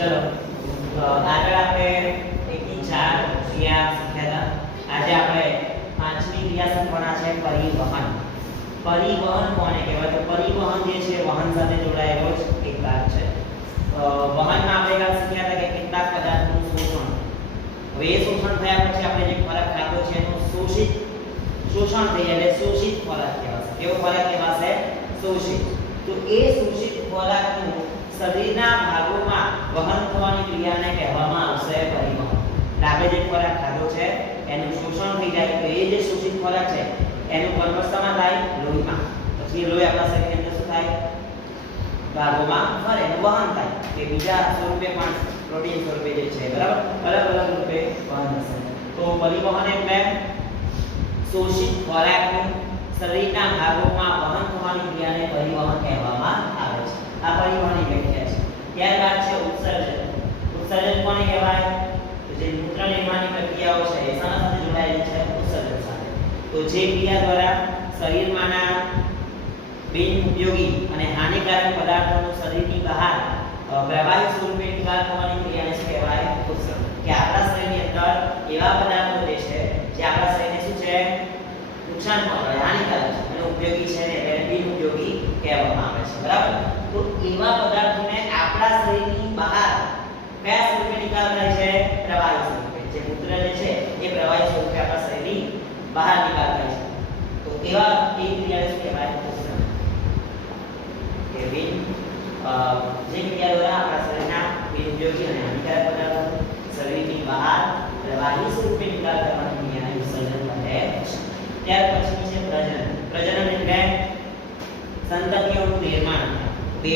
ચલો. આગળ આપણે એકથી ચાર ક્રિયા શીખ્યા આજે આપણે પાંચમી ક્રિયા શીખવાના છે પરિવહન. પરિવહન કોને કહેવાય? તો પરિવહન જે છે, વાહન સાથે જોડાયેલો જ એક ભાગ છે. વહનમાં આપણે એવા શીખ્યા હતા કે કેટલાક પદાર્થનું શોષણ. હવે એ શોષણ થયા પછી આપણે જે ખોરાક ખાધો છે, એનું શોષિત, શોષણ થઈ એટલે શોષિત ખોરાક કહેવાશે. કેવો ખોરાક કહેવાશે? શોષિત. તો એ શોષિત ખોરાકનું શરીરના ભાગોમાં વહન થવાની ક્રિયાને કહેવામાં આવશે પરિવહન. એટલે જે ખોરાક ખાધો છે, એનું શોષણ થઈ જાય તો એ જે શોષિત ખોરાક છે, એનું કન્વર્સનમાં થાય? લોહીમાં. પછી લોહી આપણા શરીરની અંદર શું થાય? ભાગોમાં ફરે, એનું વહન થાય. કે બીજા સ્વરૂપે પણ પ્રોટીન સ્વરૂપે જે છે, બરાબર? અલગ અલગ રૂપે વહન થશે. તો પરિવહન એટલે શોષિત ખોરાકનું શરીરના ભાગોમાં વહન થવાની ક્રિયાને પરિવહન કહેવામાં આવે છે. આ છે ત્યારબાદ છે ઉત્સર્જન. ઉત્સર્જન કોને કહેવાય? તો જે મૂત્ર નિર્માણની પ્રક્રિયાઓ છે, એ શાના સાથે જોડાયેલી છે? ઉત્સર્જન સાથે. તો જે ક્રિયા દ્વારા શરીરમાંના બિન ઉપયોગી અને હાનિકારક પદાર્થોનું શરીરની બહાર પ્રવાહી સ્વરૂપે નિકાલ થવાની ક્રિયાને શું કહેવાય? ઉત્સર્જન. કે આપણા શરીરની અંદર એવા પદાર્થો જે છે, જે આપણા શરીરને શું છે? નુકસાન પહોંચાડે હાનિકારક છે. અને ઉપયોગી છે ને એને બિન ઉપયોગી કહેવામાં આવે છે. બરાબર? તો એવા પદાર્થોને શરીરની બહાર. કયા સ્વરૂપે નિકાલ થાય છે? પ્રવાહી સ્વરૂપે. જે મૂત્ર જે છે, એ પ્રવાહી સ્વરૂપે શરીરની બહાર નિકાલ થાય છે. તો એવા એ ક્રિયાને શું કહેવાય? પોષણ કે બિન જે ક્રિયા દ્વારા આપણા શરીરના બિન અને હાનિકારક પદાર્થો શરીરની બહાર પ્રવાહી સ્વરૂપે નિકાલ કરવાની ક્રિયાને વિસર્જન કહે છે. ત્યાર પછી છે પ્રજનન. પ્રજનન એટલે સંતતિઓનું નિર્માણ બે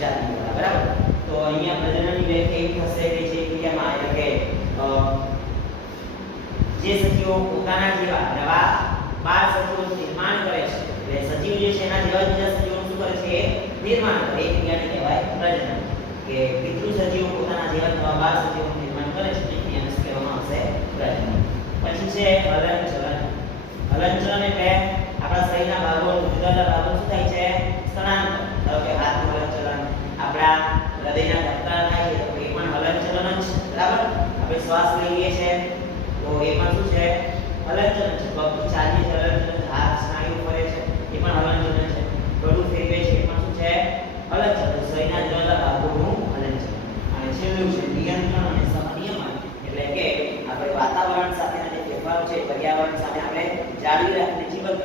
જાતિ દ્વારા. બરાબર? તો અહીંયા પ્રજનનની વ્યાખ્યા એવી થશે કે જે ક્રિયામાં કે જે સજીવો પોતાના જેવા નવા બાર સજીવોનું નિર્માણ કરે છે. એટલે સજીવ જે છે એના જેવા બીજા સજીવોનું શું કરે છે? નિર્માણ કરે. એ ક્રિયાને કહેવાય પ્રજનન. કે પિતૃ સજીવો પોતાના જેવા નવા બાર સજીવોનું નિર્માણ કરે છે. એ ક્રિયાને કહેવામાં આવશે? પ્રજનન. પછી છે હલનચલન. હલનચલન એટલે આપણા શરીરના ભાગો જુદા જુદા ભાગો શું થાય છે? શ્વાસ લઈએ છે, તો એ પણ શું છે? હલનચલન છે. પગ ચાલીએ છે હલનચલન હાથ સ્નાયુ ફરે છે, એ પણ હલનચલન છે. ગળું ફેરવે છે, એ પણ શું છે? હલનચલન. શરીરના જુદા ભાગોનું હલનચલન. અને છેલ્લું છે, નિયંત્રણ અને સંયમન. એટલે કે આપણે વાતાવરણ સાથે જે ફેરફારો છે, પર્યાવરણ સાથે આપણે જાળવી રાખીને જીવન